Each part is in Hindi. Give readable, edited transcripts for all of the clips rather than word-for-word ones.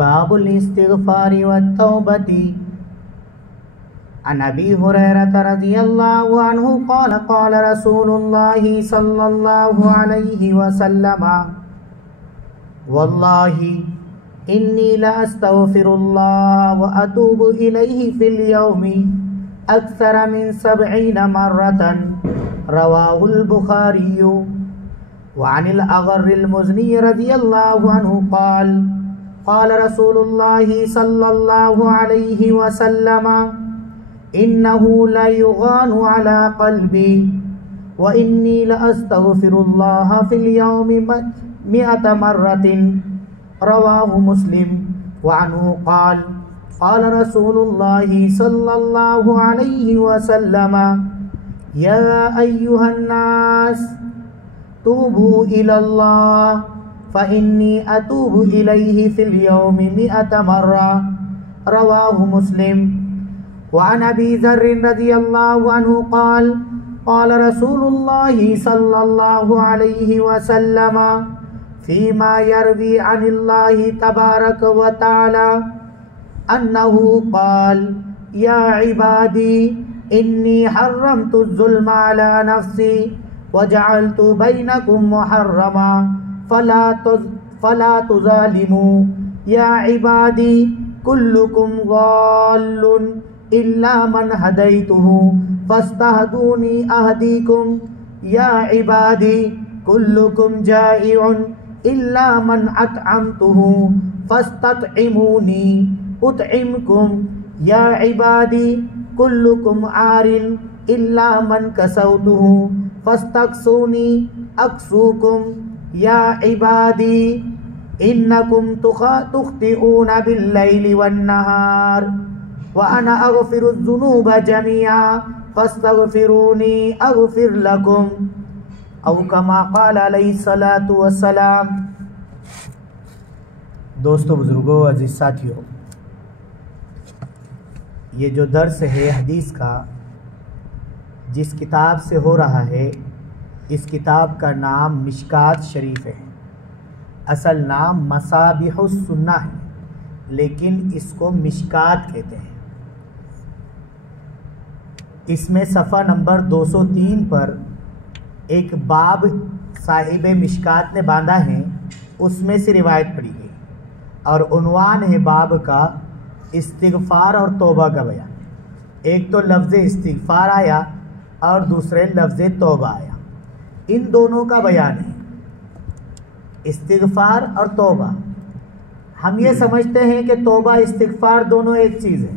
बाबुल इस्तिग़फ़ारि वत्तौबति। अन अबी हुरैरह रज़ियल्लाहु अन्हु क़ाल क़ाल रसूलुल्लाहि सल्लल्लाहु अलैहि वसल्लम वल्लाहि इन्नी ला अस्तग़फ़िरुल्लाह व अतूबु इलैहि फ़िल यौमि अक्सर मिन 70 मर्रतन। रवाहुल बुखारी। व अनिल अग़र्रिल मुज़नी रज़ियल्लाहु अन्हु क़ाल क़ाल रसूलुल्लाहि सल्लल्लाहु अलैहि वसल्लम इन्नहु ला युग़ानु अला क़ल्बी व इन्नी ला अस्तग़फ़िरुल्लाह फ़िल यौमि 100 मर्रतिन। रवाहु मुस्लिम। व अन्हु क़ाल क़ाल रसूलुल्लाहि सल्लल्लाहु अलैहि वसल्लम या अय्युहन्नास तूबू इलल्लाह फ़इन्नी अतूबु इलैहि फ़िल यौमि 100 मर्रा। रवाहु मुस्लिम। व अन अबी ज़र्र रज़ियल्लाहु अन्हु क़ाल क़ाल रसूलुल्लाहि सल्लल्लाहु अलैहि वसल्लम फ़ीमा यरवी अनिल्लाहि तबारक व तआला अन्नहु क़ाल या इबादी इन्नी हर्रमतु ज़ुल्म अला नफ़्सी व जअलतु बैनकुम मुहर्रमा फला तुज़ालिमू या इबादी कुल्लुकुम ज़ाल्लुन इल्ला मन हदैतुहु फस्तहदूनी अहदीकुम या इबादी कुल्लुकुम जाइउन इल्ला मन अतअमतुहु फस्ततइमूनी उतइमकुम या इबादी कुल्लुकुम आरिन इल्ला मन कसौतुहु फस्तक्सूनी अक्सूकुम या इबादी इन्नकुम तुख्तिऊन बिल्लैलि वन्नहार व अना अग़फ़िरुज़्ज़ुनूब जमीआ फस्तग़फ़िरूनी अग़फ़िर लकुम। औ कमा क़ाल अलैहिस्सलातु वस्सलाम। दोस्तों, बुज़ुर्गों, अज़ीज़ साथियों, ये जो दर्स है हदीस का जिस किताब से हो रहा है, इस किताब का नाम मिशकात शरीफ है। असल नाम मसाबिहुस सुन्ना है, लेकिन इसको मिशकात कहते हैं। इसमें सफ़ा नंबर 203 पर एक बाब साहिब मिशकात ने बांधा है, उसमें से रिवायत पढ़ी गई और उन्वान है बाब का इस्तिग़फ़ार और तौबा का बयान। एक तो लफ्ज़ इस्तिग़फ़ार आया और दूसरे लफ्ज़ तौबा आया। इन दोनों का बयान है, इस्तिग़फ़ार और तौबा। हम ये समझते हैं कि तौबा इस्तिग़फ़ार दोनों एक चीज़ है,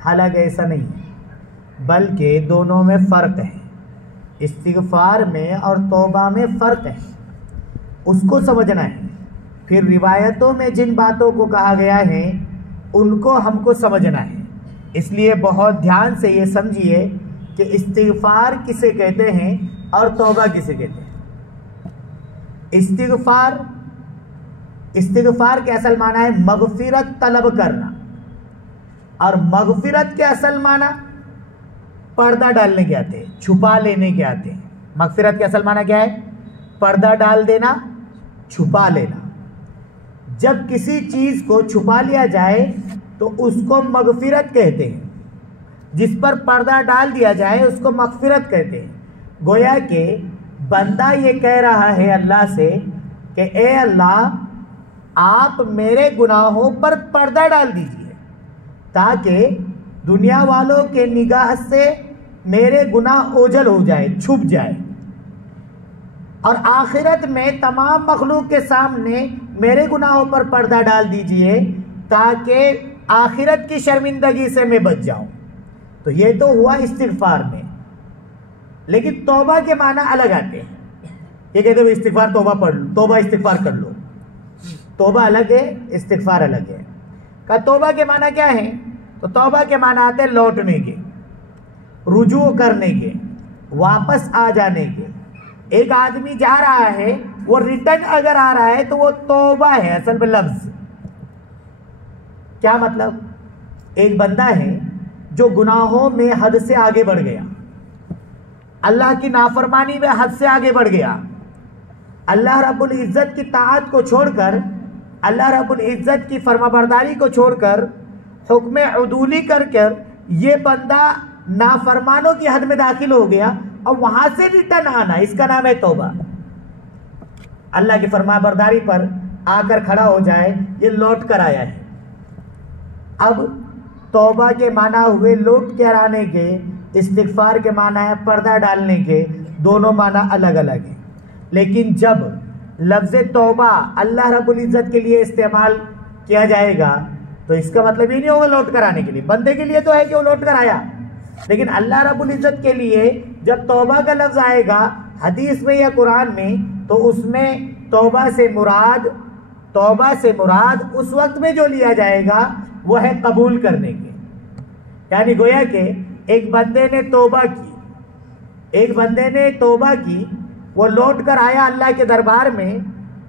हालांकि ऐसा नहीं है, बल्कि दोनों में फ़र्क है। इस्तिग़फ़ार में और तौबा में फ़र्क है, उसको समझना है। फिर रिवायतों में जिन बातों को कहा गया है उनको हमको समझना है। इसलिए बहुत ध्यान से ये समझिए कि इस्तिग़फ़ार किसे कहते हैं और तौबा किसे कहते हैं। इस्तिग़फ़ार के असल माना है मग़फ़िरत तलब करना, और मग़फ़िरत के असल माना पर्दा डालने के आते हैं, छुपा लेने के आते हैं। मग़फ़िरत के असल माना क्या है? पर्दा डाल देना, छुपा लेना। जब किसी चीज़ को छुपा लिया जाए तो उसको मग़फ़िरत कहते हैं, जिस पर पर्दा डाल दिया जाए उसको मग़फ़िरत कहते हैं। गोया कि बंदा ये कह रहा है अल्लाह से कि ए अल्लाह, आप मेरे गुनाहों पर पर्दा डाल दीजिए ताकि दुनिया वालों के निगाह से मेरे गुनाह ओझल हो जाए, छुप जाए, और आखिरत में तमाम मखलूक के सामने मेरे गुनाहों पर पर्दा डाल दीजिए ताकि आखिरत की शर्मिंदगी से मैं बच जाऊं। तो ये तो हुआ इस्तिग़फ़ार में, लेकिन तौबा के माना अलग आते हैं। ये कहते हैं इस्तिग़फ़ार तौबा पढ़ लो, तौबा इस्तिग़फ़ार कर लो। तौबा अलग है, इस्तिग़फ़ार अलग है। का तौबा के माना क्या है? तो तौबा के माना आते हैं लौटने के, रुजू करने के, वापस आ जाने के। एक आदमी जा रहा है, वो रिटर्न अगर आ रहा है तो वो तौबा है असल में लफ्ज़। क्या मतलब? एक बंदा है जो गुनाहों में हद से आगे बढ़ गया, अल्लाह की नाफरमानी में हद से आगे बढ़ गया, अल्लाह रब्बुल इज़्ज़त की ताअत को छोड़कर अल्लाह रब्बुल इज़्ज़त की फरमाबरदारी को छोड़कर हुक्म उदूली कर कर ये बंदा नाफरमानों की हद में दाखिल हो गया और वहां से रिटर्न आना, इसका नाम है तौबा। अल्लाह की फरमाबरदारी पर आकर खड़ा हो जाए, ये लौट कर आया है। अब तौबा के माना हुए लौट कर आने के, इस्तिग़फ़ार के माना है पर्दा डालने के, दोनों माना अलग अलग है। लेकिन जब लफ्ज़ तौबा अल्लाह रब्बुल इज़्ज़त के लिए इस्तेमाल किया जाएगा तो इसका मतलब ये नहीं होगा लौट कर आने के लिए। बंदे के लिए तो है कि वो लौट कर आया, लेकिन अल्लाह रब्बुल इज़्ज़त के लिए जब तौबा का लफ्ज़ आएगा हदीस में या कुरान में, तो उसमें तौबा से मुराद उस वक्त में जो लिया जाएगा वो है कबूल करने के। यानी गोया कि एक बंदे ने तौबा की, वो लौट कर आया अल्लाह के दरबार में,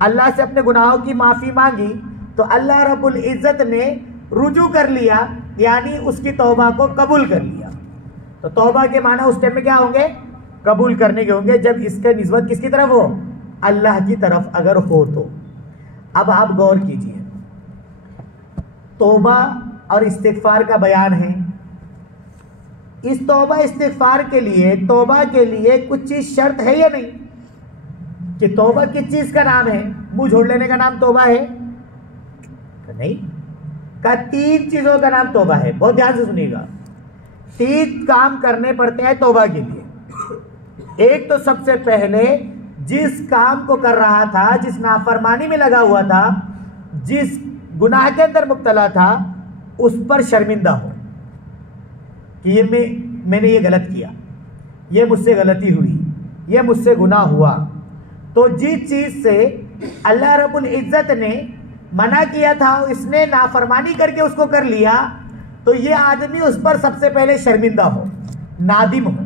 अल्लाह से अपने गुनाहों की माफ़ी मांगी, तो अल्लाह रब्बुल इज़्ज़त ने रुजू कर लिया, यानी उसकी तौबा को कबूल कर लिया। तो तौबा के माना उस टाइम में क्या होंगे? कबूल करने के होंगे, जब इसका निस्बत किसकी तरफ हो? अल्लाह की तरफ अगर हो तो। अब आप गौर कीजिए, तौबा और इस्तिग़फ़ार का बयान है। इस तौबा इस्तिग़फ़ार के लिए, तौबा के लिए कुछ चीज़ शर्त है या नहीं? कि तौबा किस चीज़ का नाम है? मुंह छोड़ लेने का नाम तौबा है? नहीं, का 3 चीज़ों का नाम तौबा है। बहुत ध्यान से सुनिएगा, 3 काम करने पड़ते हैं तौबा के लिए। एक तो सबसे पहले जिस काम को कर रहा था, जिस नाफरमानी में लगा हुआ था, जिस गुनाह के अंदर मुब्तला था, उस पर शर्मिंदा हो कि ये मैंने ये गलत किया, ये मुझसे गलती हुई, ये मुझसे गुनाह हुआ। तो जिस चीज़ से अल्लाह रब्बुल इज़्ज़त ने मना किया था, इसने नाफरमानी करके उसको कर लिया, तो ये आदमी उस पर सबसे पहले शर्मिंदा हो, नादिम हो।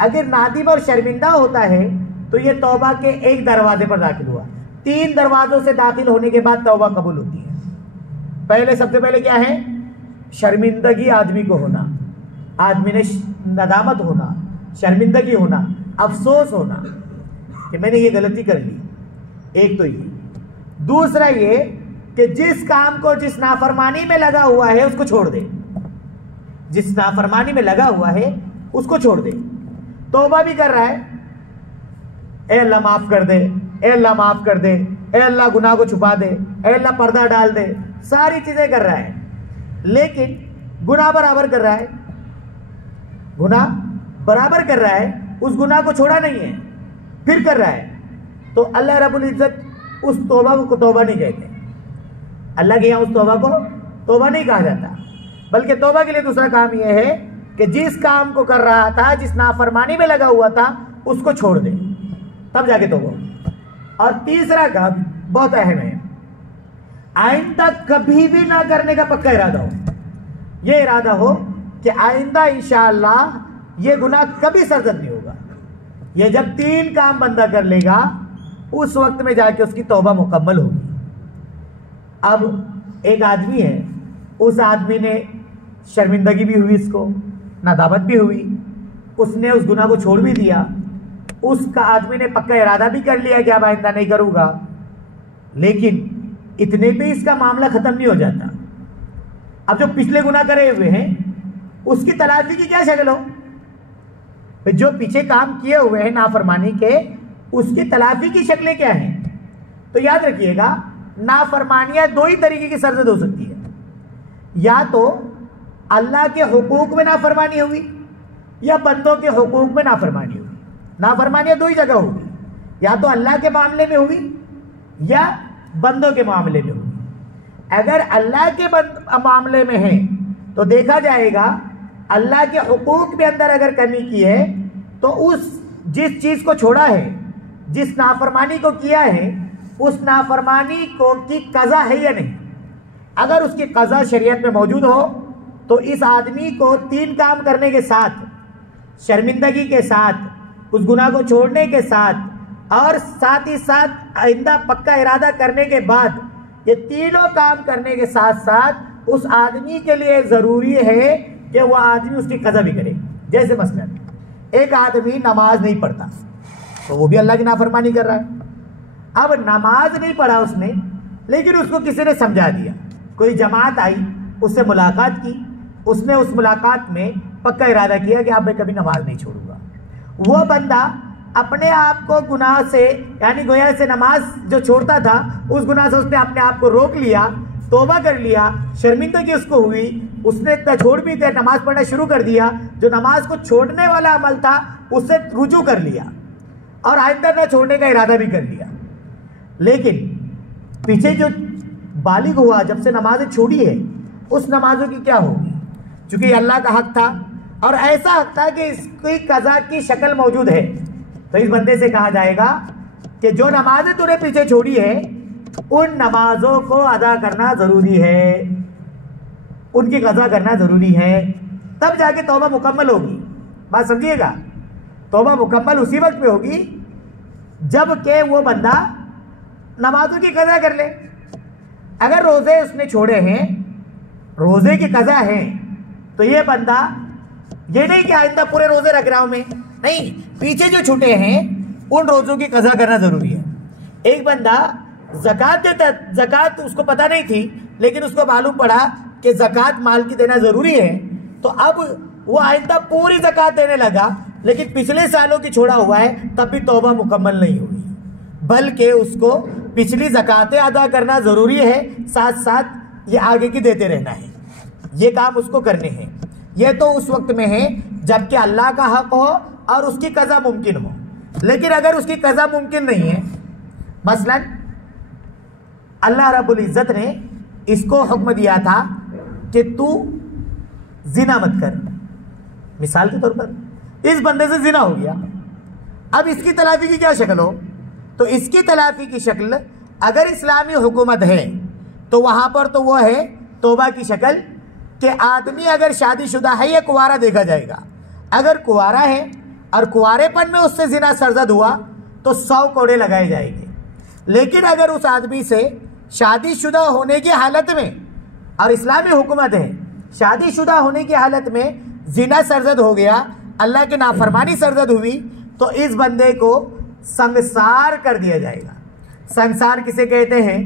अगर नादिम और शर्मिंदा होता है तो ये तौबा के एक दरवाजे पर दाखिल हुआ। 3 दरवाजों से दाखिल होने के बाद तौबा कबूल होती है। सबसे पहले क्या है? शर्मिंदगी आदमी को होना, आदमी ने नदामत होना, शर्मिंदगी होना, अफसोस होना कि मैंने ये गलती कर ली। एक तो ये। दूसरा ये कि जिस काम को, जिस नाफरमानी में लगा हुआ है उसको छोड़ दे, जिस नाफरमानी में लगा हुआ है उसको छोड़ दे। तौबा भी कर रहा है, ए अल्लाह माफ़ कर दे, ए अल्लाह माफ़ कर दे, ए अल्लाह गुनाह को छुपा दे, ए अल्लाह पर्दा डाल दे, सारी चीज़ें कर रहा है, लेकिन गुनाह बराबर कर रहा है, गुनाह बराबर कर रहा है, उस गुनाह को छोड़ा नहीं है, फिर कर रहा है। तो अल्लाह रब्बुल इज़्ज़त उस तौबा को तौबा नहीं कहते। अल्लाह के यहाँ उस तौबा को तौबा नहीं कहा जाता, बल्कि तौबा के लिए दूसरा काम यह है कि जिस काम को कर रहा था, जिस नाफरमानी में लगा हुआ था, उसको छोड़ दे, तब जाके तौबा। और तीसरा काम बहुत अहम है, आइंदा कभी भी ना करने का पक्का इरादा हो। ये इरादा हो कि आइंदा इंशाअल्लाह ये गुनाह कभी सरजद नहीं होगा। ये जब 3 काम बंदा कर लेगा, उस वक्त में जाके उसकी तौबा मुकम्मल होगी। अब एक आदमी है, उस आदमी ने शर्मिंदगी भी हुई, इसको नादामत भी हुई, उसने उस गुनाह को छोड़ भी दिया, उसका आदमी ने पक्का इरादा भी कर लिया कि अब आइंदा नहीं करूँगा, लेकिन इतने पे इसका मामला ख़त्म नहीं हो जाता। अब जो पिछले गुनाह करे हुए हैं उसकी तलाफी की क्या शक्ल हो? जो पीछे काम किए हुए हैं नाफरमानी के, उसकी तलाफी की शक्लें क्या हैं? तो याद रखिएगा, नाफरमानियाँ 2 ही तरीके की सरजद हो सकती है। या तो अल्लाह के हुकूक में नाफरमानी हुई, या बंदों के हुकूक में नाफरमानी हुई। नाफरमानियाँ 2 ही जगह होगी, या तो अल्लाह के मामले में हुई या बंदों के मामले में हुई। अगर अल्लाह के मामले में है तो देखा जाएगा अल्लाह के हुकूक के अंदर अगर कमी की है तो जिस चीज़ को छोड़ा है, जिस नाफरमानी को किया है, उस नाफरमानी को की कज़ा है या नहीं। अगर उसकी कज़ा शरीयत में मौजूद हो तो इस आदमी को 3 काम करने के साथ, शर्मिंदगी के साथ, उस गुनाह को छोड़ने के साथ और साथ ही साथ आइंदा पक्का इरादा करने के बाद, ये तीनों काम करने के साथ साथ उस आदमी के लिए ज़रूरी है कि वह आदमी उसकी कज़ा भी करे। जैसे मसलन एक आदमी नमाज नहीं पढ़ता तो वो भी अल्लाह की नाफरमानी कर रहा है। अब नमाज नहीं पढ़ा उसने, लेकिन उसको किसी ने समझा दिया। कोई जमात आई, उससे मुलाकात की, उसने उस मुलाकात में पक्का इरादा किया कि अब मैं कभी नमाज नहीं छोड़ूंगा। वो बंदा अपने आप को गुनाह से, यानी गोया से नमाज जो छोड़ता था उस गुनाह से उसने अपने आप को रोक लिया, तौबा कर लिया, शर्मिंदगी उसको हुई, उसने छोड़ भी दिया, नमाज पढ़ना शुरू कर दिया। जो नमाज को छोड़ने वाला अमल था उससे रुजू कर लिया और आइंदा न छोड़ने का इरादा भी कर लिया। लेकिन पीछे जो बालिग हुआ, जब से नमाजें छोड़ी है, उस नमाजों की क्या होगी? चूंकि अल्लाह का हक था और ऐसा हक था कि इसकी कज़ा की शक्ल मौजूद है, तो इस बंदे से कहा जाएगा कि जो नमाजें तूने पीछे छोड़ी है उन नमाजों को अदा करना जरूरी है, उनकी कज़ा करना जरूरी है, तब जाके तौबा मुकम्मल होगी। बात समझिएगा, तौबा मुकम्मल उसी वक्त में होगी जब के वो बंदा नमाजों की कज़ा कर ले। अगर रोजे उसने छोड़े हैं, रोजे की कज़ा है, तो ये बंदा ये नहीं कि आइंदा पूरे रोजे रख रहा हूं मैं, नहीं, पीछे जो छूटे हैं उन रोजों की कज़ा करना जरूरी है। एक बंदा ज़कात देता, ज़कात उसको पता नहीं थी, लेकिन उसको मालूम पड़ा कि ज़कात माल की देना जरूरी है, तो अब वो आइंदा पूरी ज़कात देने लगा, लेकिन पिछले सालों की छोड़ा हुआ है, तब भी तौबा मुकम्मल नहीं हुई, बल्कि उसको पिछली ज़कातें अदा करना जरूरी है, साथ साथ ये आगे की देते रहना है। ये काम उसको करने हैं। ये तो उस वक्त में है जबकि अल्लाह का हक हो और उसकी कज़ा मुमकिन हो। लेकिन अगर उसकी कज़ा मुमकिन नहीं है, मसलन अल्लाह रब्बुल इज़्ज़त ने इसको हुक्म दिया था कि तू जिना मत कर, मिसाल के तौर पर इस बंदे से जिना हो गया, अब इसकी तलाफी की क्या शक्ल हो? तो इसकी तलाफी की शक्ल अगर इस्लामी हुकूमत है तो वहां पर तो वो है तौबा की शक्ल कि आदमी अगर शादीशुदा है या कुंवारा देखा जाएगा। अगर कुंवारा है और कुंवारेपन में उससे जिना सरजद हुआ तो 100 कोड़े लगाए जाएंगे। लेकिन अगर उस आदमी से शादीशुदा होने की हालत में, और इस्लामी हुकूमत है, शादीशुदा होने की हालत में जिना सरजद हो गया, अल्लाह की नाफरमानी सरजद हुई, तो इस बंदे को संसार कर दिया जाएगा। संसार किसे कहते हैं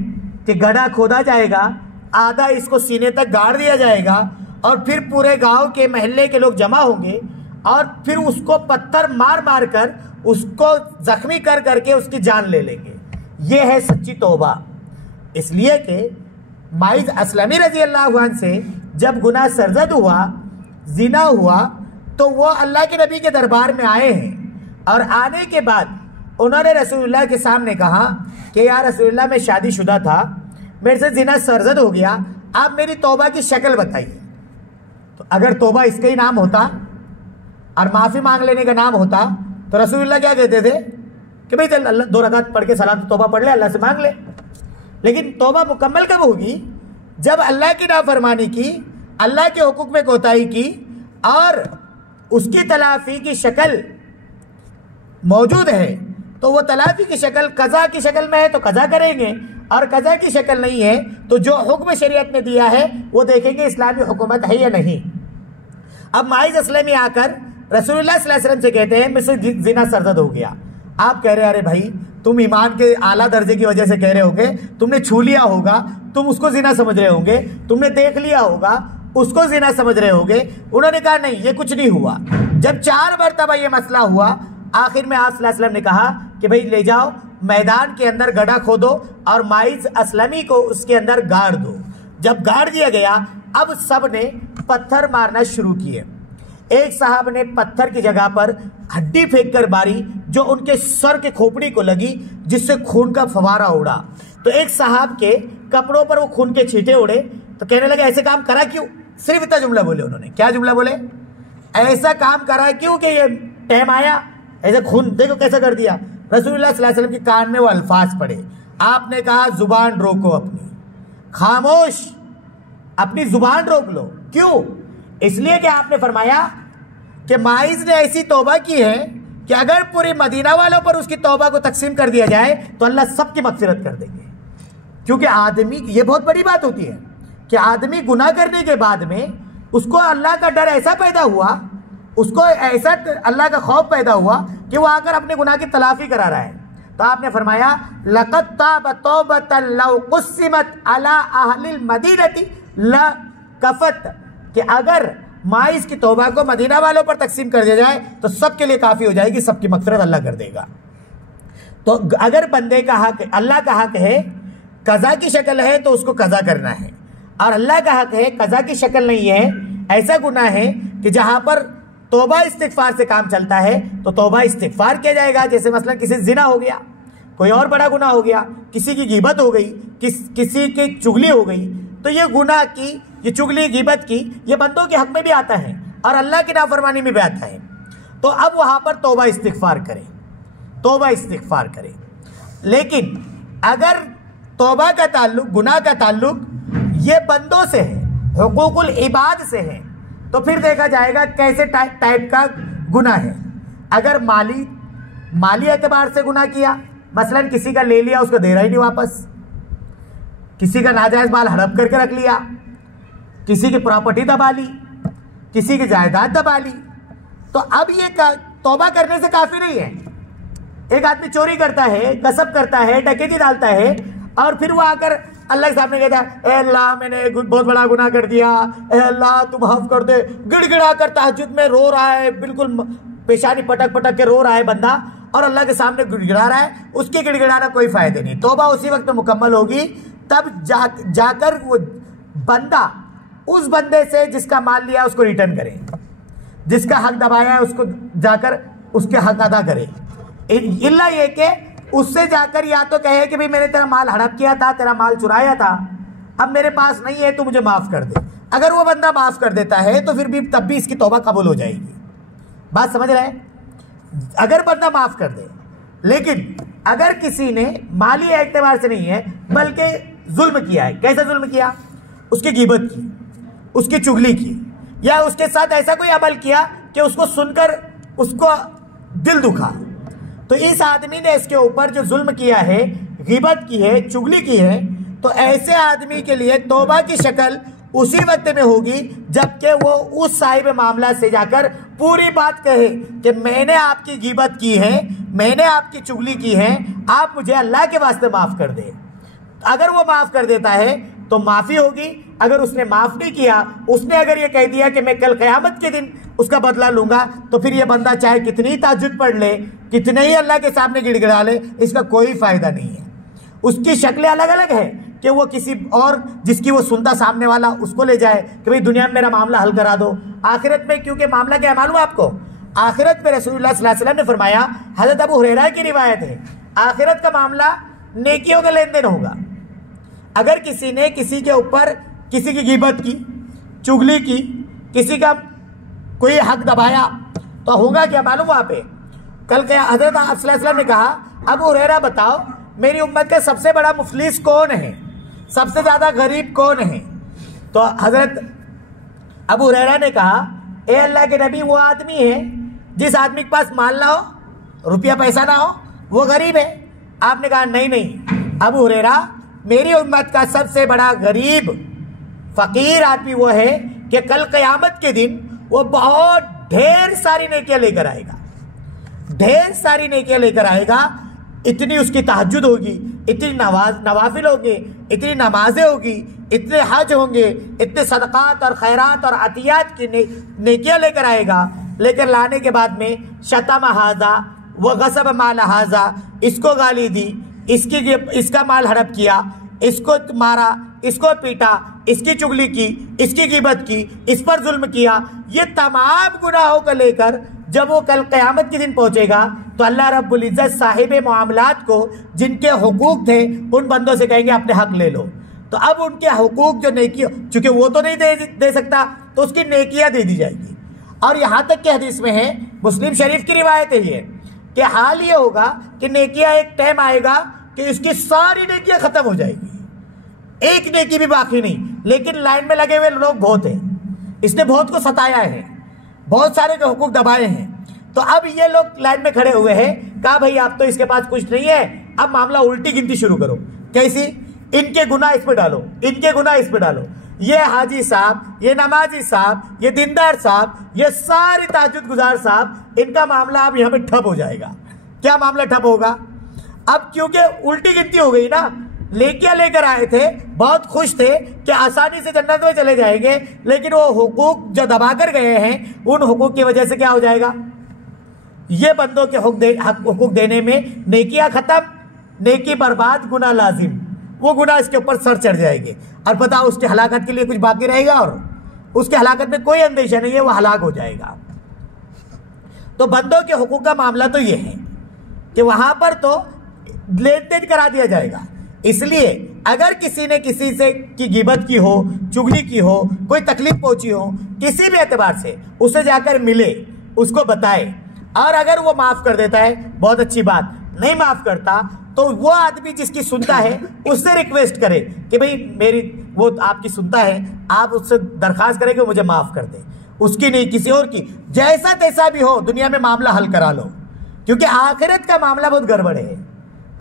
कि गड्ढा खोदा जाएगा, आधा इसको सीने तक गाड़ दिया जाएगा और फिर पूरे गांव के महल्ले के लोग जमा होंगे और फिर उसको पत्थर मार मार कर उसको जख्मी कर करके उसकी जान ले लेंगे। ये है सच्ची तौबा। इसलिए कि माइज असलमी रजी अल्लाह अन्हु से जब गुनाह सरजद हुआ, जिना हुआ, तो वो अल्लाह के नबी के दरबार में आए हैं और आने के बाद उन्होंने रसूलुल्लाह के सामने कहा कि या रसूलुल्लाह मैं शादीशुदा था, मेरे से जिना सरजद हो गया, आप मेरी तौबा की शक्ल बताइए। तो अगर तौबा इसका ही नाम होता और माफ़ी मांग लेने का नाम होता तो रसूलुल्लाह क्या कहते थे कि भाई चल अल्लाह 2 रकात पढ़ के सलात तौबा पढ़ ले, अल्लाह से मांग ले। लेकिन तौबा मुकम्मल कब होगी? जब अल्लाह की नाफरमानी की, अल्लाह के हुक्म में कोताही की और उसकी तलाफी की शक्ल मौजूद है, तो वो तलाफी की शक्ल कज़ा की शक्ल में है तो कज़ा करेंगे, और कज़ा की शक्ल नहीं है तो जो हुक्म शरीयत ने दिया है वो देखेंगे इस्लामी हुकूमत है या नहीं। अब माइज असलमी आकर रसूलुल्लाह सल्लल्लाहु अलैहि वसल्लम से कहते हैं मुझसे जिना सरजद हो गया। आप कह रहे अरे भाई तुम ईमान के आला दर्जे की वजह से कह रहे होगे, तुमने छू लिया होगा, तुम उसको जिना समझ रहे होंगे, तुमने देख लिया होगा, उसको जिना समझ रहे होगे। उन्होंने कहा नहीं, ये कुछ नहीं हुआ। जब 4 मरतबा ये मसला हुआ, आखिर में आप सल्लल्लाहु अलैहि वसल्लम ने कहा कि भाई ले जाओ मैदान के अंदर गड्ढा खोदो और माइज असलमी को उसके अंदर गाड़ दो। जब गाड़ दिया गया, अब सब ने पत्थर मारना शुरू किए। एक साहब ने पत्थर की जगह पर हड्डी फेंक कर मारी जो उनके सर के खोपड़ी को लगी, जिससे खून का फवारा उड़ा। तो एक साहब के कपड़ों पर वो खून के छींटे उड़े, तो कहने लगे ऐसे काम करा क्यों? सिर्फ इतना जुमला बोले उन्होंने। क्या जुमला बोले? ऐसा काम करा क्यों कि ये टाइम आया, ऐसे खून देखो कैसा कर दिया। रसूलुल्लाह सल्लल्लाहु अलैहि वसल्लम के कान में वो अल्फाज पड़े। आपने कहा जुबान रोको अपनी, खामोश, अपनी जुबान रोक लो। क्यों? इसलिए कि आपने फरमाया कि माइज ने ऐसी तौबा की है कि अगर पूरी मदीना वालों पर उसकी तौबा को तकसीम कर दिया जाए तो अल्लाह सबकी मगफिरत कर देंगे। क्योंकि आदमी, ये बहुत बड़ी बात होती है कि आदमी गुनाह करने के बाद में उसको अल्लाह का डर ऐसा पैदा हुआ, उसको ऐसा अल्लाह का खौफ पैदा हुआ कि वो आकर अपने गुनाह की तलाफी करा रहा है। तो आपने फरमाया लक़द ताब तौबतन लौ क़ुस्सिमत अला अहलिल मदीनती लकफ़त, कि अगर माइस की तौबा को मदीना वालों पर तकसीम कर दिया जाए तो सबके लिए काफ़ी हो जाएगी, सबकी मग़फ़िरत अल्लाह कर देगा। तो अगर बंदे का हक, अल्लाह का हक है कज़ा की शक्ल है तो उसको कज़ा करना है, और अल्लाह का हक है कज़ा की शक्ल नहीं है, ऐसा गुनाह है कि जहाँ पर तौबा इस्तिग़फ़ार से काम चलता है तो तौबा इस्तिग़फ़ार किया जाएगा। जैसे मसलन किसी से ज़िना हो गया, कोई और बड़ा गुनाह हो गया, किसी की ग़ीबत हो गई, किसी की चुगली हो गई, तो ये गुनाह की, ये चुगली ग़ीबत की, ये बंदों के हक में भी आता है और अल्लाह की नाफरमानी में भी आता है। तो अब वहाँ पर तौबा इस्तिग़फ़ार करें, तौबा इस्तिग़फ़ार करें। लेकिन अगर तौबा का ताल्लुक, गुनाह का ताल्लुक ये बंदों से है, हुकूकुल इबाद से है, तो फिर देखा जाएगा कैसे टाइप का गुनाह है। अगर माली एतबार से गुनाह किया, मसलन किसी का ले लिया, उसको दे रहा ही नहीं वापस, किसी का नाजायज़ माल हड़प करके रख लिया, किसी की प्रॉपर्टी दबा ली, किसी की जायदाद दबा ली, तो अब ये तौबा करने से काफ़ी नहीं है। एक आदमी चोरी करता है, कसब करता है, डकैती डालता है, और फिर वो आकर अल्लाह के सामने कहता है, ए अल्लाह मैंने बहुत बड़ा गुनाह कर दिया, ए अल्लाह तुम माफ़ कर दे, गिड़गिड़ा कर तहज्जुद में रो रहा है, बिल्कुल पेशानी पटक पटक के रो रहा है बंदा, और अल्लाह के सामने गिड़गिड़ा रहा है, उसके गिड़गिड़ाना कोई फ़ायदे नहीं। तौबा उसी वक्त में मुकम्मल होगी तब जाकर वो बंदा उस बंदे से जिसका माल लिया उसको रिटर्न करे, जिसका हक दबाया है उसको जाकर उसके हक अदा करे। इल्ला ये कि उससे जाकर या तो कहे कि भाई मैंने तेरा माल हड़प किया था, तेरा माल चुराया था, अब मेरे पास नहीं है, तू मुझे माफ़ कर दे। अगर वो बंदा माफ़ कर देता है तो फिर भी तब भी इसकी तौबा कबूल हो जाएगी। बात समझ रहे हैं? अगर बंदा माफ़ कर दे, लेकिन अगर किसी ने माली एतबार से नहीं है बल्कि जुल्म किया है, कैसा जुल्म किया? उसकी ग़ीबत की, उसकी चुगली की, या उसके साथ ऐसा कोई अमल किया कि उसको सुनकर उसको दिल दुखा, तो इस आदमी ने इसके ऊपर जो जुल्म किया है, ग़ीबत की है, चुगली की है, तो ऐसे आदमी के लिए तौबा की शक्ल उसी वक्त में होगी जबकि वो उस साहिब मामला से जाकर पूरी बात कहे कि मैंने आपकी ग़ीबत की है, मैंने आपकी चुगली की है, आप मुझे अल्लाह के वास्ते माफ़ कर दे। अगर वो माफ़ कर देता है तो माफ़ी होगी। अगर उसने माफ़ नहीं किया, उसने अगर ये कह दिया कि मैं कल क़यामत के दिन उसका बदला लूँगा, तो फिर ये बंदा चाहे कितनी ताजुद पढ़ ले, कितने ही अल्लाह के सामने गिड़गिड़ा ले, इसका कोई फ़ायदा नहीं है। उसकी शक्लें अलग अलग है कि वो किसी और जिसकी वो सुनता सामने वाला उसको ले जाए कि भाई दुनिया में मेरा मामला हल करा दो। आखिरत में क्योंकि मामला क्या मालूम आपको? आखिरत में रसूलुल्लाह सल्लल्लाहु अलैहि वसल्लम ने फरमाया, हज़रत अबू हुरैरा की रिवायत है, आखिरत का मामला नेकियों का लेन देन होगा। अगर किसी ने किसी के ऊपर किसी की ग़ीबत की, चुगली की, किसी का कोई हक दबाया, तो होगा क्या मालूम? वहाँ पे कल क्या हज़रत सल्लल्लाहु अलैहि वसल्लम ने कहा, अबू हुरैरा बताओ मेरी उम्मत का सबसे बड़ा मुफलिस कौन है, सबसे ज़्यादा गरीब कौन है? तो हज़रत अबू हुरैरा ने कहा, ए अल्लाह के नबी, वो आदमी है जिस आदमी के पास माल ना हो, रुपया पैसा ना हो, वो गरीब है। आपने कहा नहीं नहीं अबू हुरैरा, मेरी उम्मत का सबसे बड़ा गरीब फ़कीर आदमी वो है कि कल क़यामत के दिन वो बहुत ढेर सारी नेकियां लेकर आएगा, ढेर सारी नेकियां लेकर आएगा। इतनी उसकी तहज्जुद होगी, इतनी नवाफिल होंगे, इतनी नमाजें होगी, इतने हज होंगे, इतने सदक़ात और खैरात और अतियात की नेकियां लेकर आएगा। लेकर लाने के बाद में शतम हाजा व गसब माल हाजा, इसको गाली दी, इसका माल हड़प किया, इसको मारा, इसको पीटा, इसकी चुगली की, इसकी ग़ीबत की, इस पर जुल्म किया। ये तमाम गुनाहों को लेकर जब वो कल क़यामत के दिन पहुंचेगा तो अल्लाह रब्बुल इज़्ज़त साहिब मामलात को जिनके हुकूक थे उन बंदों से कहेंगे अपने हक ले लो। तो अब उनके हुकूक जो नेकी, चूँकि वो तो नहीं दे सकता, तो उसकी नेकियां दे दी जाएगी। और यहाँ तक कि हदीस में है, मुस्लिम शरीफ की रिवायत है ये, कि हाल ये होगा कि नेकियां एक टाइम आएगा कि इसकी सारी नेकियां ख़त्म हो जाएगी, एक नेकी भी बाकी नहीं। लेकिन लाइन में लगे हुए लोग बहुत हैं, इसने बहुत को सताया है, बहुत सारे के हुकूक दबाए हैं। तो अब ये लोग लाइन में खड़े हुए हैं, कहा भाई आप तो इसके पास कुछ नहीं है, अब मामला उल्टी गिनती शुरू करो। कैसी? इनके गुनाह इस पे डालो, इनके गुनाह इस पे डालो। ये हाजी साहब, ये नमाजी साहब, ये दीनदार साहब, ये सारी तहज्जुद गुजार साहब, इनका मामला अब यहाँ पे ठप हो जाएगा। क्या मामला ठप होगा? अब क्योंकि उल्टी गिनती हो गई ना, लेकियां लेकर आए थे, बहुत खुश थे कि आसानी से जन्नत में चले जाएंगे, लेकिन वो हुकूक जो दबा कर गए हैं, उन हुकूक की वजह से क्या हो जाएगा, ये बंदों के हुकूक देने में नेकियां खत्म, नेकी बर्बाद, गुनाह लाजिम, वो गुनाह इसके ऊपर सर चढ़ जाएंगे। और पता उसके हलाकत के लिए कुछ बाकी रहेगा, और उसके हलाकत में कोई अंदेशा नहीं है, वो हलाक हो जाएगा। तो बंदों के हुकूक का मामला तो ये है कि वहां पर तो लेन देन करा दिया जाएगा। इसलिए अगर किसी ने किसी से की गिबत की हो, चुगली की हो, कोई तकलीफ पहुंची हो, किसी भी एतबार से उसे जाकर मिले, उसको बताए, और अगर वो माफ कर देता है बहुत अच्छी बात, नहीं माफ करता तो वो आदमी जिसकी सुनता है उससे रिक्वेस्ट करे कि भाई मेरी, वो आपकी सुनता है, आप उससे दरखास्त करें कि मुझे माफ कर दे, उसकी नहीं किसी और की, जैसा तैसा भी हो दुनिया में मामला हल करा लो, क्योंकि आखिरत का मामला बहुत गड़बड़ है।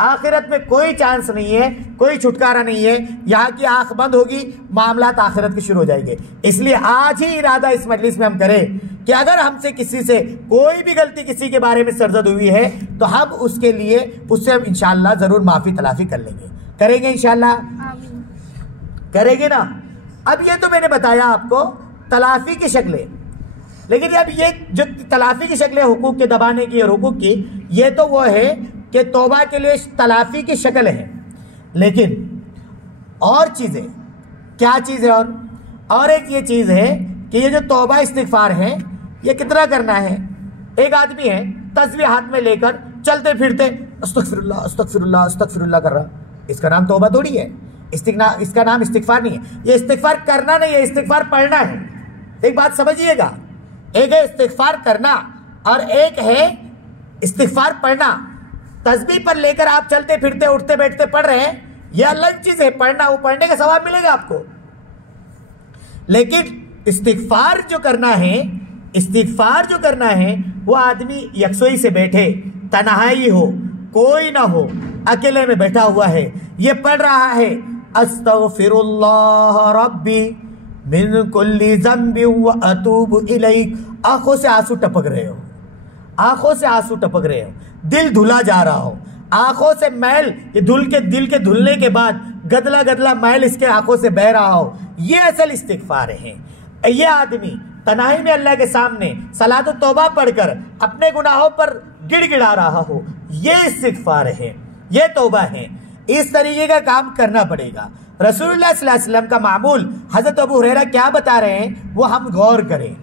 आखिरत में कोई चांस नहीं है, कोई छुटकारा नहीं है। यहाँ की आंख बंद होगी, मामलात आखिरत के शुरू हो जाएंगे। इसलिए आज ही इरादा इस मजलिस में हम करें कि अगर हमसे किसी से कोई भी गलती किसी के बारे में सरजद हुई है तो हम उसके लिए उससे हम इंशाअल्लाह जरूर माफी तलाफी कर लेंगे। करेंगे इंशाअल्लाह, करेंगे ना। अब ये तो मैंने बताया आपको तलाफी की शक्लें, लेकिन अब ये जो तलाफी की शक्लें हुकूक के दबाने की और हुकूक की, ये तो वो है कि तौबा के लिए तलाफी की शक्ल है। लेकिन और चीज़ें, क्या चीज़ है, और एक ये चीज़ है कि ये जो तौबा इस्तिगफार है ये कितना करना है। एक आदमी है तस्बीह हाथ में लेकर चलते फिरते अस्तगफिरुल्लाह अस्तगफिरुल्लाह अस्तगफिरुल्लाह कर रहा, इसका नाम तौबा थोड़ी है, इसका नाम इस्तिगफार नहीं है। ये इस्तिगफार करना नहीं है, इस्तिगफार पढ़ना है। एक बात समझिएगा, एक है इस्तिगफार करना और एक है इस्तिगफार पढ़ना। तस्बीह पर लेकर आप चलते फिरते उठते बैठते पढ़ रहे हैं, यह अलग चीज है। पढ़ना, वो पढ़ने का सवाब मिलेगा आपको, लेकिन इस्तिगफार जो करना है, इस्तिगफार जो करना है वो आदमी यकसोई से बैठे, तन्हाई हो, कोई ना हो, अकेले में बैठा हुआ है, ये पढ़ रहा है अस्तगफिरुल्लाह रब्बी मिन कुल्ली ज़ंबि व अतूबु इलैक। आंखों से आंसू टपक रहे हो, आंखों से आंसू टपक रहे हो, दिल धुला जा रहा हो, आंखों से मैल, ये दिल के धुलने के बाद गदला गदला मैल इसके आंखों से बह रहा हो, ये असल इस्तिगफार है। ये आदमी तन्हाई में अल्लाह के सामने सलातो तौबा पढ़कर अपने गुनाहों पर गिड़गिड़ा रहा हो, ये इस्तिगफार है, ये तौबा है। इस तरीके का काम करना पड़ेगा। रसूलुल्लाह सल्लल्लाहु अलैहि वसल्लम का मामूल हजरत अबू हुरैरा क्या बता रहे हैं वो हम गौर करें।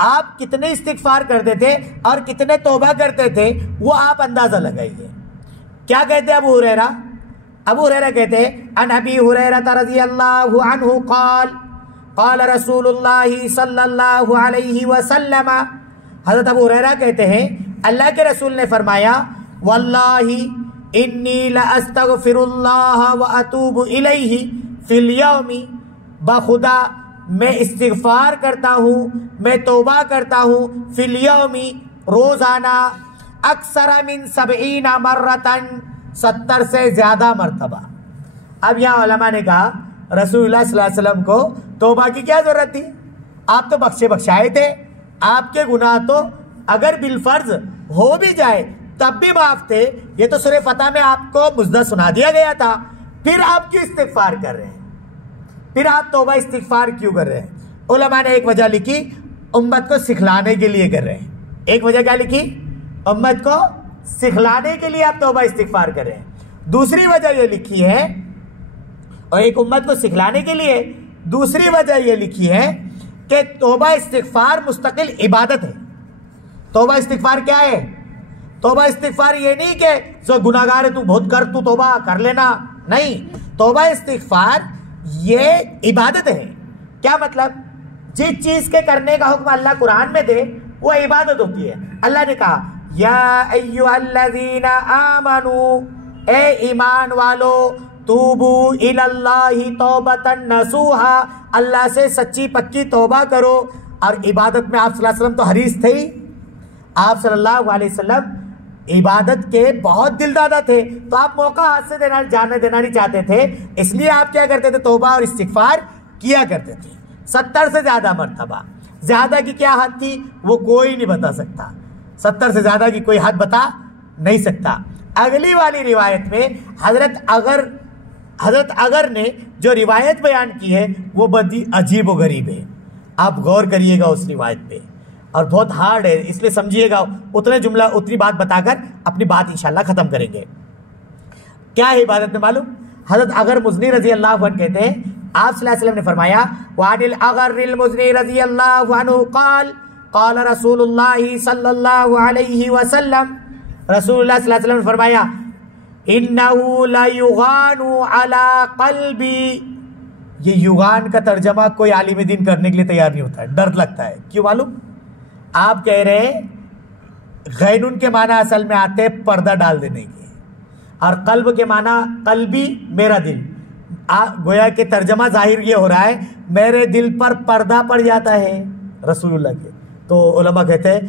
आप कितने इस्तिगफार करते थे और कितने तौबा करते थे वो आप अंदाजा लगाइए। क्या कहते हैं अबू हुरैरा? अबू हुरैरा कहते हैं अन अबी हुरैरा रज़ियल्लाहु अन्हु क़ाल क़ाल रसूलुल्लाह सल्लल्लाहु अलैहि वसल्लम। हज़रत अबू हुरैरा कहते हैं अल्लाह के रसूल ने फरमाया वल्लाहि इन्नी लअस्तगफिरुल्लाह व अतूबु इलैहि फिल यौमी, बखुदा मैं इस्तिगफार करता हूँ, मैं तौबा करता हूँ, फिल यौमी रोजाना, अक्सर मिन 70 मर्रतन, 70 से ज्यादा मरतबा। अब यहाँ उलमा ने कहा रसूलुल्लाह सल्लल्लाहु अलैहि वसल्लम को तौबा की क्या जरूरत थी? आप तो बख्शाए थे, आपके गुनाह तो अगर बिलफर्ज हो भी जाए तब भी माफ थे। ये तो सूरह फतह में आपको मुजदा सुना दिया गया था, फिर आप क्यों इस्तिगफार कर रहे हैं? फिर आप तौबा इस्तिगफार क्यों कर रहे हैं? उलमा ने एक वजह लिखी, उम्मत को सिखलाने के लिए कर रहे हैं। एक वजह क्या लिखी? उम्मत को सिखलाने के लिए आप तौबा इस्तिगफार कर रहे हैं। दूसरी वजह ये लिखी है, और एक उम्मत को सिखलाने के लिए दूसरी वजह ये लिखी है कि तौबा इस्तिगफार मुस्तकिल इबादत है। तौबा इस्तिगफार क्या है? तौबा इस्तिगफार ये नहीं कि जो गुनाहगार है तू बहुत कर, तू तौबा कर लेना, नहीं। तौबा इस्तिगफार ये इबादत है। क्या मतलब? जिस चीज के करने का हुक्म अल्लाह कुरान में दे वो इबादत होती है। अल्लाह ने कहा या अय्युहल्लज़ीना आमनू, ए ईमान वालो, तूबू इलल्लाहि तौबतन नसूहा, अल्लाह से सच्ची पक्की तौबा करो। और इबादत में आप सल्लल्लाहु अलैहि वसल्लम तो हरीस थे ही, आप सल्लल्लाहु अलैहि वसल्लम इबादत के बहुत दिलदादा थे, तो आप मौका हाथ से जाने देना नहीं चाहते थे, इसलिए आप क्या करते थे? तौबा और इस्तिगफार किया करते थे 70 से ज्यादा मरतबा। ज्यादा की क्या हद थी वो कोई नहीं बता सकता, 70 से ज्यादा की कोई हद बता नहीं सकता। अगली वाली रिवायत में हजरत अगर ने जो रिवायत बयान की है वो बड़ी अजीब व गरीब है। आप गौर करिएगा उस रिवायत पे, और बहुत हार्ड है, इसलिए समझिएगा। उतनी बात बताकर अपनी बात इंशाल्लाह खत्म करेंगे। क्या है इबादत में मालूम? हजरत अगर मुज़नी रजी अल्लाह अन्हु कहते हैं, आप सल्लल्लाहु अलैहि वसल्लम ने फरमाया, वादिल अगरिल मुज़नी रजी अल्लाह अन्हु क़ाल रसूलुल्लाह सल्लल्लाहु अलैहि वसल्लम, रसूलुल्लाह सल्लल्लाहु अलैहि वसल्लम ने फरमाया, इन्नहु ला युगानु अला क़ल्बी। ये युगान का तर्जमा कोई आलिम दीन करने के लिए तैयार नहीं होता है, डर लगता है। क्यों मालूम? आप कह रहे हैं गैनुन के माना असल में आते हैं पर्दा डाल देने के, और कल्ब के माना कल्बी मेरा दिल। गोया के तर्जमा जाहिर ये हो रहा है मेरे दिल पर पर्दा पड़ जाता है रसूलुल्लाह के। तो उलमा कहते हैं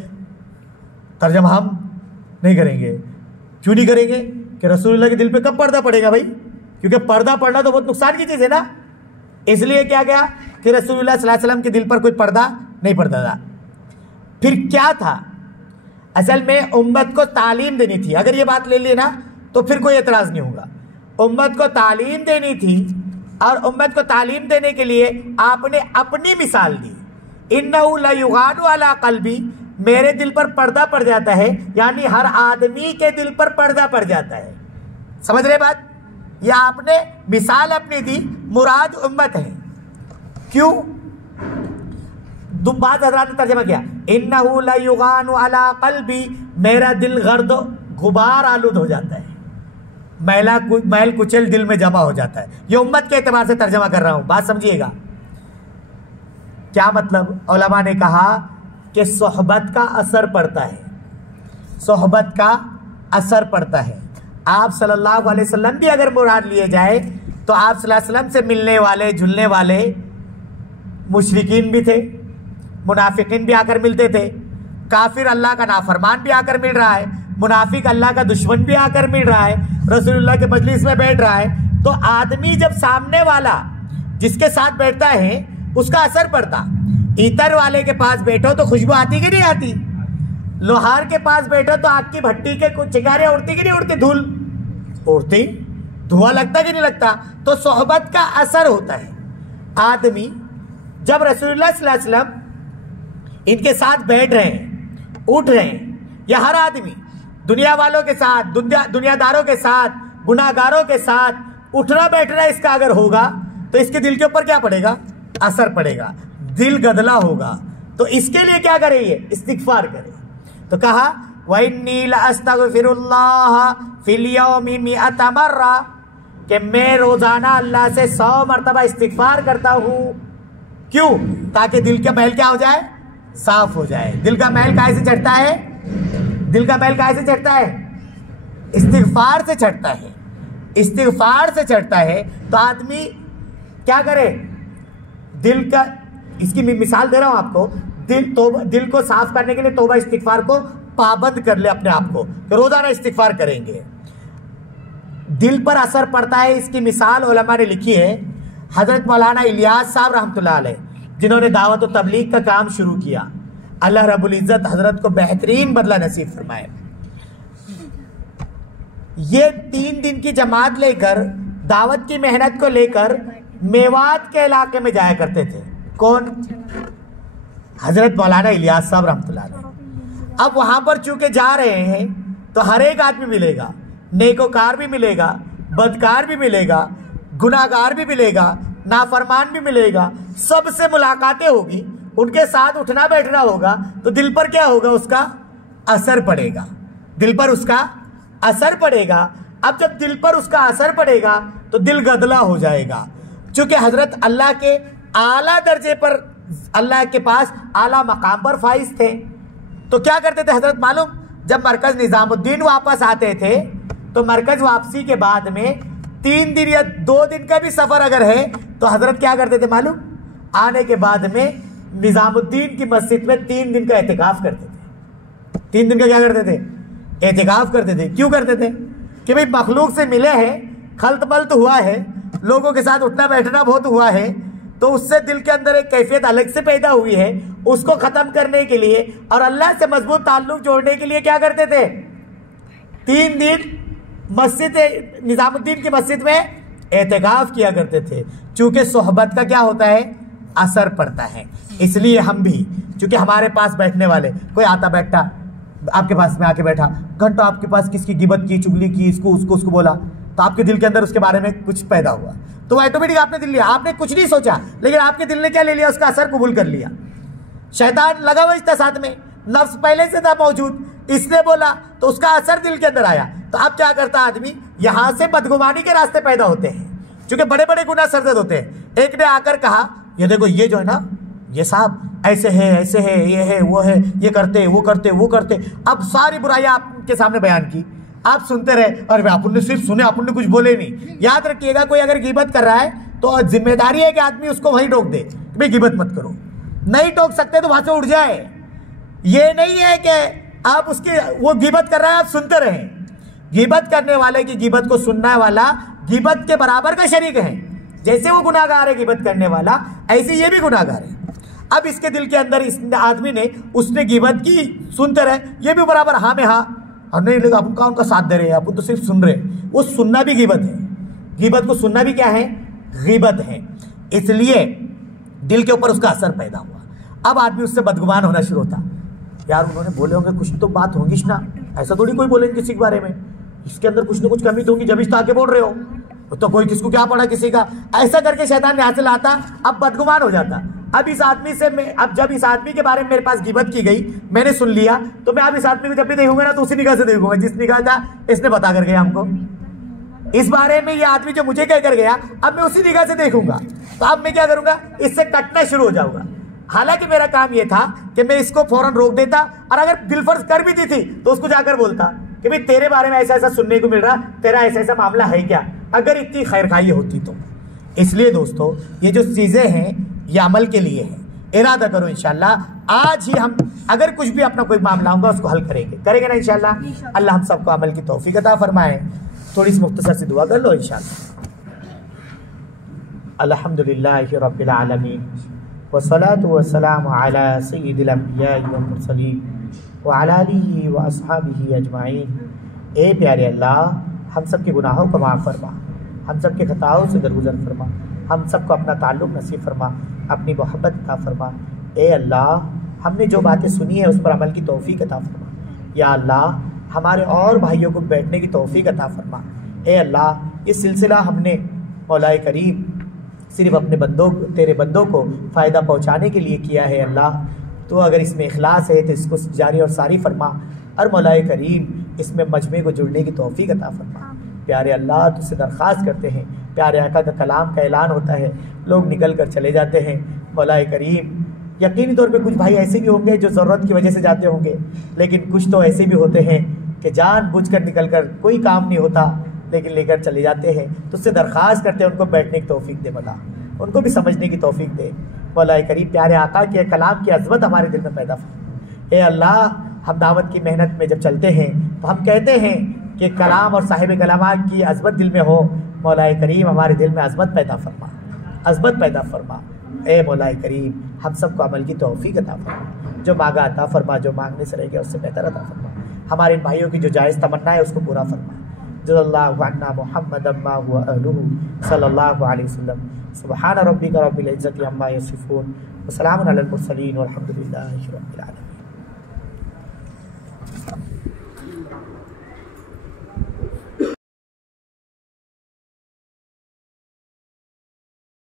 तर्जमा हम नहीं करेंगे। क्यों नहीं करेंगे? कि रसूलुल्लाह के दिल पे कब पर्दा पड़ेगा भाई? क्योंकि पर्दा पड़ना तो बहुत नुकसान की चीज़ है ना। इसलिए क्या गया कि रसूलुल्लाह सल्लल्लाहु अलैहि वसल्लम के दिल पर कोई पर्दा नहीं पड़ता था। फिर क्या था? असल में उम्मत को तालीम देनी थी। अगर ये बात ले ली ना तो फिर कोई एतराज़ नहीं होगा। उम्मत को तालीम देनी थी, और उम्मत को तालीम देने के लिए आपने अपनी मिसाल दी। इन्नहु ला युगानु अला क़ल्बी, मेरे दिल पर पर्दा पड़ जाता है, यानी हर आदमी के दिल पर पर्दा पड़ जाता है। समझ रहे बात? यह आपने मिसाल अपनी दी, मुराद उम्मत है। क्यों? बात हज़रात ने तर्जमा किया, इन्नहु ला युगानु अला क़ल्बी, मेरा दिल गर्द गुबार आलूद हो जाता है, मैल कुचल दिल में जमा हो जाता है। ये उम्मत के एतबार से तर्जमा कर रहा हूं, बात समझिएगा। क्या मतलब? उलमा ने कहा कि सोहबत का असर पड़ता है, सोहबत का असर पड़ता है। आप सल्लल्लाहु अलैहि वसल्लम भी अगर मुराद लिए जाए तो आप सल्लल्लाहु अलैहि वसल्लम से मिलने वाले जुलने वाले मुशरिकीन भी थे, मुनाफिकीन भी आकर मिलते थे, काफिर अल्लाह का नाफरमान भी आकर मिल रहा है, मुनाफिक अल्लाह का दुश्मन भी आकर मिल रहा है, रसूलुल्लाह के मजलिस में बैठ रहा है। तो आदमी जब सामने वाला जिसके साथ बैठता है उसका असर पड़ता। ईतर वाले के पास बैठो तो खुशबू आती कि नहीं आती? लोहार के पास बैठो तो आग की भट्टी के कुछ चिंगारियां उड़ती कि नहीं उड़ती? धूल उड़ती, धुआं लगता कि नहीं लगता? तो सोहबत का असर होता है। आदमी जब रसूलुल्लाह सल्लल्लाहु अलैहि वसल्लम इनके साथ बैठ रहे हैं, उठ रहे हैं, या हर आदमी दुनिया वालों के साथ, दुनियादारों के साथ, गुनाहगारों के साथ उठना बैठना इसका अगर होगा तो इसके दिल के ऊपर क्या पड़ेगा? असर पड़ेगा, दिल गदला होगा। तो इसके लिए क्या करे? ये इस्तिगफार करे। तो कहा वइन्नी लअस्तगफिरुल्लाह फिल यौमि मिअता मर्रा, कि मैं रोजाना अल्लाह से 100 मरतबा इस्तिगफार करता हूं। क्यों? ताकि दिल का मैल क्या हो जाए? साफ हो जाए। दिल का मैल काहे से चढ़ता है? दिल का मैल काहे से चढ़ता है? इस्तिगफार से चढ़ता है। इस्तिगफार से चढ़ता है तो आदमी क्या करे? दिल का, इसकी मिसाल दे रहा हूं आपको, दिल को साफ करने के लिए तौबा इस्तिगफार को पाबंद कर ले अपने आप को, तो रोजाना इस्तिगफार करेंगे, दिल पर असर पड़ता है। इसकी मिसाल उलमा ने लिखी है। हजरत मौलाना इलियास साहब रहमतुल्लाह अलैह, जिन्होंने दावत व तबलीग का काम शुरू किया, अल्लाह रब्बुल इज्जत हजरत को बेहतरीन बदला नसीब फरमाए। ये 3 दिन की जमात लेकर, दावत की मेहनत को लेकर मेवात के इलाके में जाया करते थे। कौन? हजरत मौलाना इलियास साहब रहमतुल्लाह अलैह। अब वहां पर चूंकि जा रहे हैं तो हर एक आदमी मिलेगा, नेकोकार भी मिलेगा, बदकार भी मिलेगा, गुनाहगार भी मिलेगा, नाफरमान भी मिलेगा, सबसे मुलाकातें होगी, उनके साथ उठना बैठना होगा। तो दिल पर क्या होगा? उसका असर पड़ेगा, दिल पर उसका असर पड़ेगा। अब जब दिल पर उसका असर पड़ेगा तो दिल गदला हो जाएगा। चूंकि हजरत अल्लाह के आला दर्जे पर, अल्लाह के पास आला मकाम पर फाइज थे, तो क्या करते थे हजरत मालूम? जब मरकज निजामुद्दीन वापस आते थे तो मरकज वापसी के बाद में 3 दिन या 2 दिन का भी सफर अगर है तो हजरत क्या करते थे मालूम? आने के बाद में निजामुद्दीन की मस्जिद में 3 दिन का एहतिकाफ करते थे। 3 दिन का क्या करते थे? एहतिकाफ करते थे। क्यों करते थे? कि भाई मखलूक से मिले हैं, खल्त मल्त हुआ है, लोगों के साथ उठना बैठना बहुत हुआ है, तो उससे दिल के अंदर एक कैफियत अलग से पैदा हुई है। उसको खत्म करने के लिए और अल्लाह से मजबूत ताल्लुक जोड़ने के लिए क्या करते थे? 3 दिन मस्जिद निजामुद्दीन की मस्जिद में एहतिकाफ किया करते थे। चूंकि सोहबत का क्या होता है, असर पड़ता है, इसलिए हम भी, चूंकि हमारे पास बैठने वाले कोई आता बैठा आपके पास में आके बैठा, घंटों आपके पास किसकी गिबत की, चुगली की, इसको उसको उसको बोला, तो आपके दिल के अंदर उसके बारे में कुछ पैदा हुआ, तो ऑटोमेटिक आपने दिल लिया, आपने कुछ नहीं सोचा, लेकिन आपके दिल ने क्या ले लिया, उसका असर कबूल कर लिया। शैतान लगा हुआ था साथ में, नफ्स पहले से था मौजूद, इसने बोला तो उसका असर दिल के अंदर आया। तो अब क्या करता आदमी, यहां से बदगुमानी के रास्ते पैदा होते हैं, क्योंकि बड़े बड़े गुनाह सरजद होते हैं। एक ने आकर कहा, ये देखो ये जो है ना, ये साहब ऐसे है, ऐसे है, ये है, वो है, ये करते, वो करते, वो करते, अब सारी बुराइयां आपके सामने बयान की, आप सुनते रहे, और आपने सिर्फ सुने, आपने कुछ बोले नहीं। याद रखिएगा, कोई अगर गिबत कर रहा है तो जिम्मेदारी है कि आदमी उसको वहीं टोक दे, भाई गिबत मत करो। नहीं टोक सकते तो वहां से उठ जाए। ये नहीं है कि आप उसकी, वो गिबत कर रहा है आप सुनते रहें। गिबत करने वाले की गिबत को सुनने वाला गिबत के बराबर का शरीक है। जैसे वो गुनाहगार है गिबत करने वाला, ऐसे ये भी गुनाहगार है। अब इसके दिल के अंदर इस आदमी ने, उसने गिबत की, सुनते रहे, ये भी बराबर हाँ में हाँ, और नहीं लगा अपन का उनका साथ दे रहे हैं, अपन तो सिर्फ सुन रहे। वो सुनना भी गिबत है, गिबत को सुनना भी क्या है, गिबत है। इसलिए दिल के ऊपर उसका असर पैदा हुआ। अब आदमी उससे बदगुमान होना शुरू होता, यार उन्होंने बोले होंगे, कुछ तो बात होगी ना, ऐसा थोड़ी कोई बोलेंगे किसी के बारे में, इसके अंदर कुछ ना कुछ कमी तो होगी, जब इस आके बोल रहे हो, तो कोई किसको क्या पड़ा किसी का, ऐसा करके शैतान यहाँ से लाता, अब बदगुमान हो जाता। अब इस आदमी से मैं, अब जब इस आदमी के बारे में मेरे पास गिबत की गई, मैंने सुन लिया, तो मैं अब इस आदमी को जब भी देखूंगा ना, तो उसी निगाह से देखूंगा जिस निगाह था इसने बता कर गया हमको इस बारे में, ये आदमी जो मुझे कह कर गया, अब मैं उसी निगाह से देखूंगा। तो अब मैं क्या करूंगा, इससे कटना शुरू हो जाऊंगा। हालांकि मेरा काम यह था कि मैं इसको फौरन रोक देता, और अगर दिलफर्ज कर भी दी थी तो उसको जाकर बोलता कि भाई तेरे बारे में ऐसा ऐसा सुनने को मिल रहा, तेरा ऐसा ऐसा मामला है क्या, अगर इतनी खैरखाई होती तो। इसलिए दोस्तों, ये जो चीजें हैं ये अमल के लिए है। इरादा करो इंशाल्लाह आज ही हम अगर कुछ भी अपना कोई मामला होगा उसको हल करेंगे ना इंशाल्लाह। अल्लाह हम सबको अमल की तौफीक अता फरमाए। थोड़ी सी मुख्तसर सी दुआ कर लो इंशाल्लाह। अल्हम्दुलिल्लाहि रब्बिल आलमीन वस्सलातु वस्सलामु अला सय्यिदिल अंबिया'i वल मुरसलीन व अला आलिहि व अस्हाबिहि अजमाइन। ए प्यारे अल्लाह, हम सब के गुनाहों को माफ़ फरमा, हम सब के खताओं से दरगुजर फरमा, हम सबको अपना ताल्लुक़ नसीब फरमा, अपनी मोहब्बत अता फरमा। ए अल्लाह, हमने जो बातें सुनी है उस पर अमल की तौफीक अता फरमा। या अल्लाह, हमारे और भाइयों को बैठने की तौफीक अता फरमा। ए अल्लाह, ये सिलसिला हमने मौलाए करीम सिर्फ अपने बंदों, तेरे बंदों को फ़ायदा पहुँचाने के लिए किया है। अल्लाह, तो अगर इसमें इखलास है तो इसको जारी और सारी फरमा, और मौलाए करीम इसमें मजमे को जुड़ने की तौफीक अता फरमा। प्यारे अल्लाह, तुझसे दरख्वास्त करते हैं, प्यारे आका का कलाम का ऐलान होता है, लोग निकल कर चले जाते हैं। मौलाए करीम, यकीनी तौर पे कुछ भाई ऐसे भी होंगे जो ज़रूरत की वजह से जाते होंगे, लेकिन कुछ तो ऐसे भी होते हैं कि जानबूझकर निकल कर, कोई काम नहीं होता लेकिन लेकर चले जाते हैं। तुझसे दरख्वास्त करते हैं उनको बैठने की तौफीक दे मौला, उनको भी समझने की तौफीक दे मौलाए करीम। प्यारे आका के कलाम की अज़मत हमारे दिल में पैदा फरमा। ए अल्लाह, हम दावत की मेहनत में जब चलते हैं तो हम कहते हैं कि कलाम और साहिब कलामात की अज़मत दिल में हो। मौलाए करीम, हमारे दिल में अज़मत पैदा फरमा, अज़मत पैदा फरमा। ए मौलाए करीम, हम सबको अमल की तौफीक अता फरमा, जो मांगा अता फरमा, जो मांगने से रह गया उससे बेहतर अता फरमा। हमारे भाइयों की जो जायज़ तमन्ना है उसको पूरा फरमा। जज़ल्लाहु अन्ना मुहम्मदन मा हुवा अहलुहु सल्लल्लाहु अलैहि वसल्लम। सुब्हान रब्बिका रब्बिल इज़्ज़ति अम्मा यसिफून व सलामुन अलल मुरसलीन वल्हम्दुलिल्लाहि रब्बिल आलमीन।